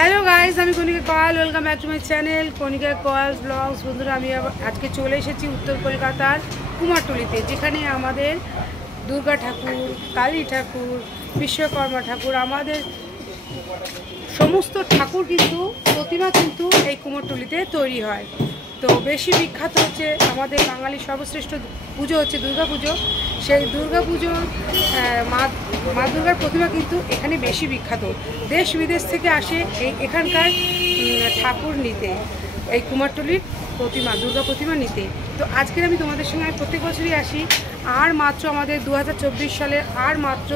Hello guys, আমি Kanika Koyal. Welcome back to my channel Kanika Koyal vlogs. বন্ধুরা, আমি আজকে চলে এসেছি উত্তর কলকাতার কুমারটুলিতে, যেখানে আমাদের দুর্গা ঠাকুর, কালী ঠাকুর, বিশ্বকর্মা ঠাকুর, আমাদের সমস্ত ঠাকুর কিন্তু প্রতিমা কিন্তু এই কুমারটুলিতে তৈরি হয়। তো বেশি বিখ্যাত হচ্ছে আমাদের বাঙালির সর্বশ্রেষ্ঠ পুজো হচ্ছে দুর্গা পুজো। সেই দুর্গা পুজোর মা দুর্গার প্রতিমা কিন্তু এখানে বেশি বিখ্যাত। দেশ বিদেশ থেকে আসে এখানকার ঠাকুর নিতে, এই কুমারটুলির প্রতিমা, দুর্গা প্রতিমা নিতে। তো আজকের আমি তোমাদের সঙ্গে প্রত্যেক বছরই আসি। আর মাত্র আমাদের 2024 সালে আর মাত্র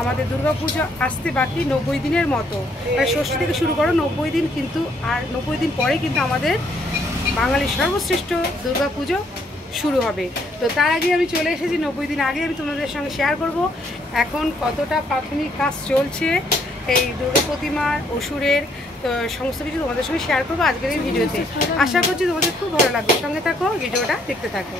আমাদের দুর্গা পুজো আসতে বাকি 90 দিনের মতো। মানে ষষ্ঠী থেকে শুরু করো 90 দিন, কিন্তু আর 90 দিন পরে কিন্তু আমাদের বাঙালির সর্বশ্রেষ্ঠ দুর্গা পুজো শুরু হবে। তো তার আগে আমি চলে এসেছি, 90 দিন আগে আমি তোমাদের সঙ্গে শেয়ার করব এখন কতটা প্রাথমিক কাজ চলছে এই দুর্গা প্রতিমার, অসুরের। তো সমস্ত কিছু তোমাদের সঙ্গে শেয়ার করবো আজকের এই ভিডিওতে। আশা করছি তোমাদের খুব ভালো লাগবে। সঙ্গে থাকো, ভিডিওটা দেখতে থাকো।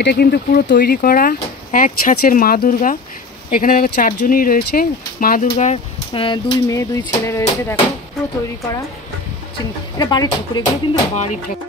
এটা কিন্তু পুরো তৈরি করা এক ছাঁচের মা দুর্গা। এখানে দেখো 4 জনই রয়েছে। মা দুর্গার 2 মেয়ে 2 ছেলে রয়েছে। দেখো পুরো তৈরি করা। এটা বাড়ির ঠাকুর, এগুলো কিন্তু বাড়ির ঠাকুর।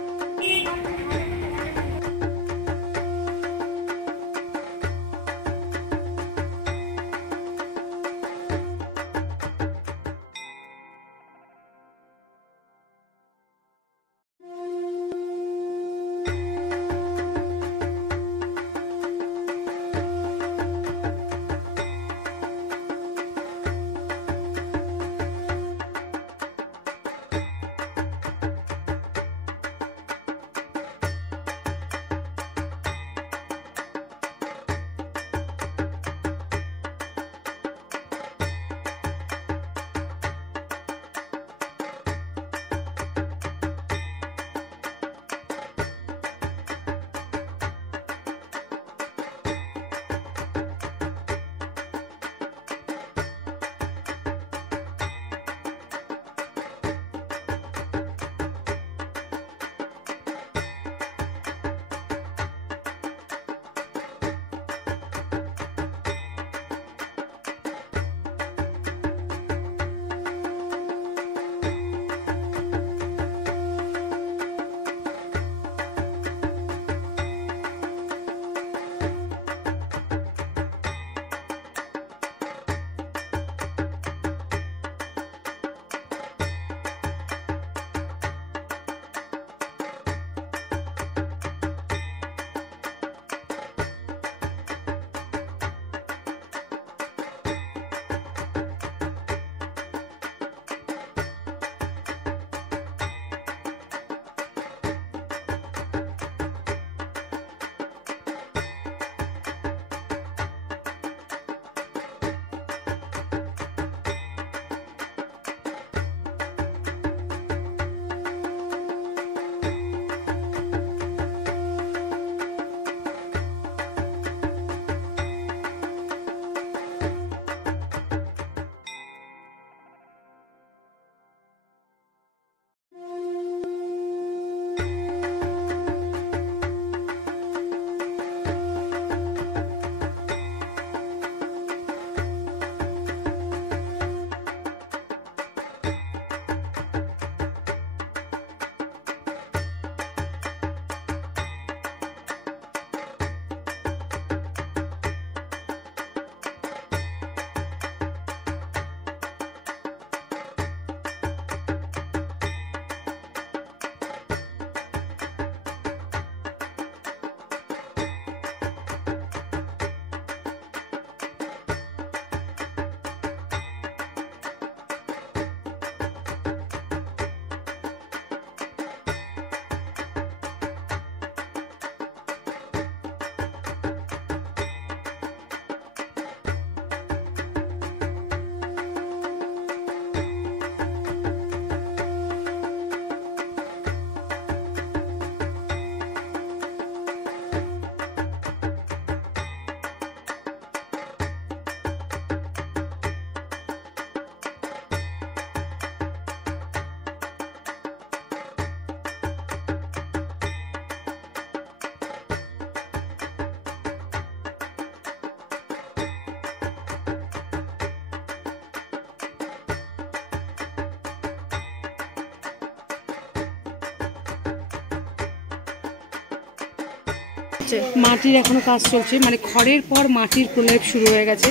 হচ্ছে? মাটির এখনো কাজ চলছে, মানে খড়ের পর মাটির প্রলেপ শুরু হয়ে গেছে।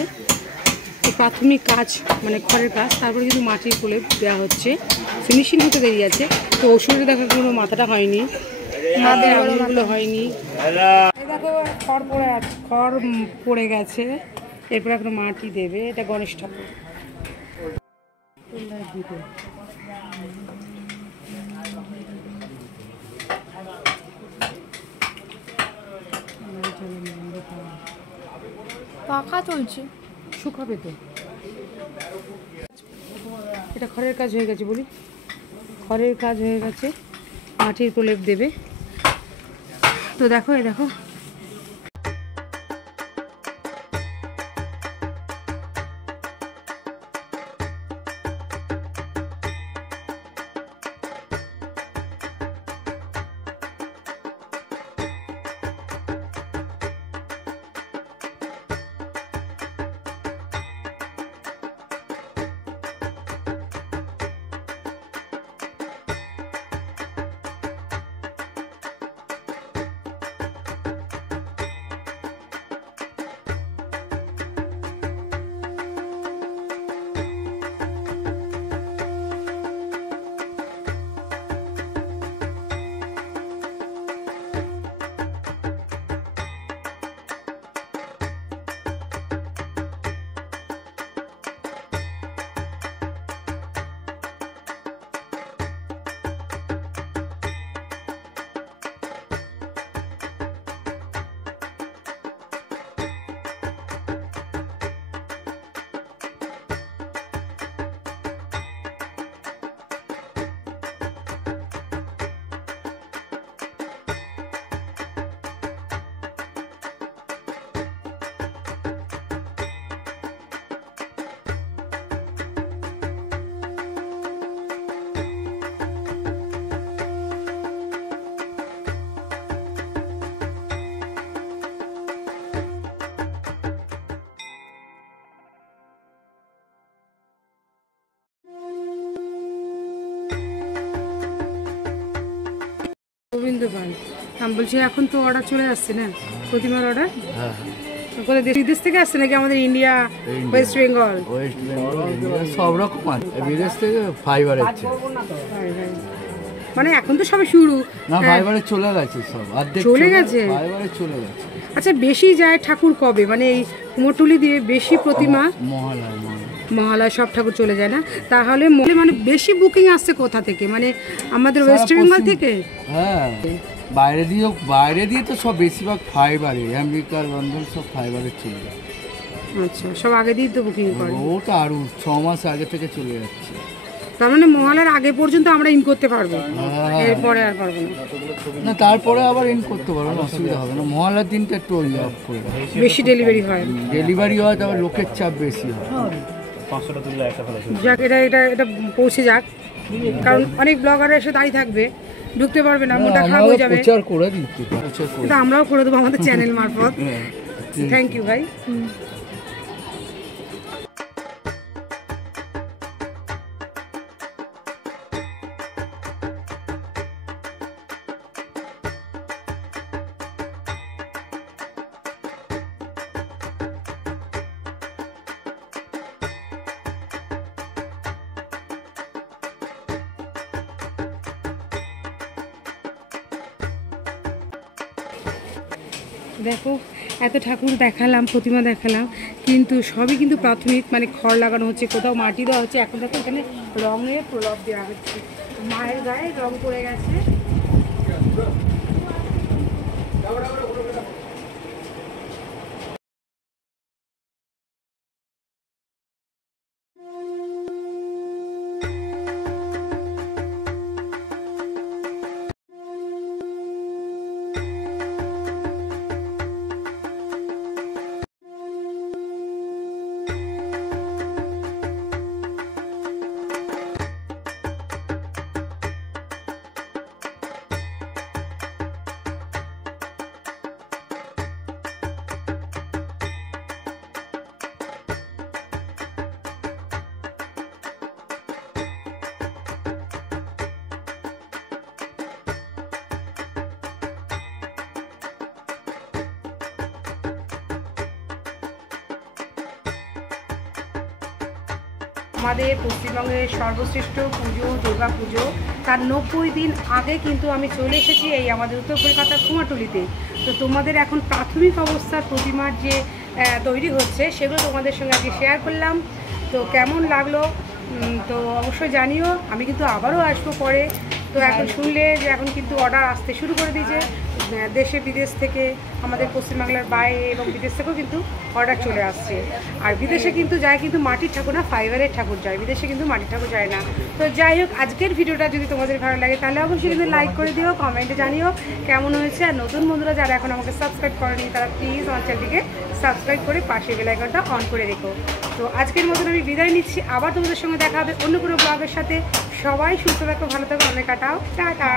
তো প্রাথমিক কাজ মানে খড়ের কাজ, তারপরে কিন্তু মাটির প্রলেপ দেওয়া হচ্ছে। ফিনিশিং হতে দেরি আছে। তো ওষুধে দেখা কোনো মাথাটা হয়নি, হাতের আঙুলগুলো হয়নি। দেখো খড় পড়ে আছে, খড় পড়ে গেছে। এরপর এখন মাটি দেবে। এটা গণেশ ঠাকুর। পাখা চলছে, শুকাবে তো। এটা খড়ের কাজ হয়ে গেছে বলি, খড়ের কাজ হয়ে গেছে। মাটির প্রলেপ দেবে। তো দেখো, এই দেখো গোবিন্দ পাল। আমি বলছি এখন তো অর্ডার চলে আসছে না, প্রতিমার অর্ডার? হ্যাঁ, কোথায় বিদেশ থেকে আসছে নাকি আমাদের India, West Bengal? West Bengal, India সব রকম আছে। বিদেশ থেকে ফাইবার হচ্ছে, মানে এখন তো সবে শুরু। না ফাইবারে চলে গেছে সব, অর্ধেক চলে গেছে, ফাইবারে চলে গেছে। আচ্ছা বেশি যায় ঠাকুর কবে, মানে এই কুমোরটুলি দিয়ে বেশি প্রতিমা? মহালয়া মহালয়া সব ঠাকুর চলে যায় না? তাহলে মানে বেশি বুকিং আসছে কোথা থেকে, মানে আমাদের ওয়েস্ট বেঙ্গল থেকে? হ্যাঁ, বাইরে দিয়ে তো সব বেশিরভাগ ফাইবারে, আমেরিকার লন্ডন সব ফাইবারে চলে যায়। আচ্ছা, সব আগে দিয়ে তো বুকিং করে? ওটা আরও 6 মাস আগে থেকে চলে যাচ্ছে। তার মানে মহালয়ার আগে পর্যন্ত আমরা ইন করতে পারবো, এরপরে আর পারবো না? না, তারপরে আবার ইন করতে পারবো না, অসুবিধা হবে না। মহালয়ার দিনটা একটু ওই অফ করে বেশি ডেলিভারি হয়, ডেলিভারি হয়, তারপর লোকের চাপ বেশি হয়। যাক, এটা এটা এটা পৌঁছে যাক, কারণ অনেক ব্লগাররা এসে দাঁড়িয়ে থাকবে, ঢুকতে পারবে না, মনটা খারাপ হয়ে যাবে। প্রচার করে দিচ্ছি, এটা আমরাও করে দেবো আমাদের চ্যানেল মারফত। থ্যাংক ইউ ভাই। দেখো এত ঠাকুর দেখালাম, প্রতিমা দেখালাম, কিন্তু সবই কিন্তু প্রাথমিক, মানে খড় লাগানো হচ্ছে, কোথাও মাটি দেওয়া হচ্ছে। এখন দেখো এখানে রঙের প্রলাপ দেওয়া হচ্ছে, মায়ের গায়ে রং পড়ে গেছে। আমাদের পশ্চিমবঙ্গের সর্বশ্রেষ্ঠ পুজো দুর্গা পুজো, তার 90 দিন আগে কিন্তু আমি চলে এসেছি এই আমাদের উত্তর কলকাতার কুমারটুলিতে। তো তোমাদের এখন প্রাথমিক অবস্থার প্রতিমার যে তৈরি হচ্ছে সেগুলো তোমাদের সঙ্গে আজকে শেয়ার করলাম। তো কেমন লাগলো তো অবশ্যই জানিও। আমি কিন্তু আবারও আসবো পরে। তো এখন শুনলে যে এখন কিন্তু অর্ডার আসতে শুরু করে দিয়েছে দেশে বিদেশ থেকে, আমাদের পশ্চিমবাংলার বাইরে এবং বিদেশ থেকেও কিন্তু অর্ডার চলে আসছে। আর বিদেশে কিন্তু যায় কিন্তু মাটির ঠাকুর না, ফাইবারের ঠাকুর যায়, বিদেশে কিন্তু মাটির ঠাকুর যায় না। তো যাই হোক, আজকের ভিডিওটা যদি তোমাদের ভালো লাগে তাহলে অবশ্যই কিন্তু লাইক করে দিও, কমেন্টে জানিও কেমন হয়েছে। আর নতুন বন্ধুরা যারা এখন আমাকে সাবস্ক্রাইব করেনি তারা প্লিজ আমার চ্যানেলটিকে সাবস্ক্রাইব করে পাশে বেল আইকনটা অন করে রেখো। তো আজকের মতন আমি বিদায় নিচ্ছি, আবার তোমাদের সঙ্গে দেখা হবে অন্য কোনো ব্লগের সাথে। সবাই সুস্থ থাকো, ভালো থাকো, অনেক কাটাও, টাটা।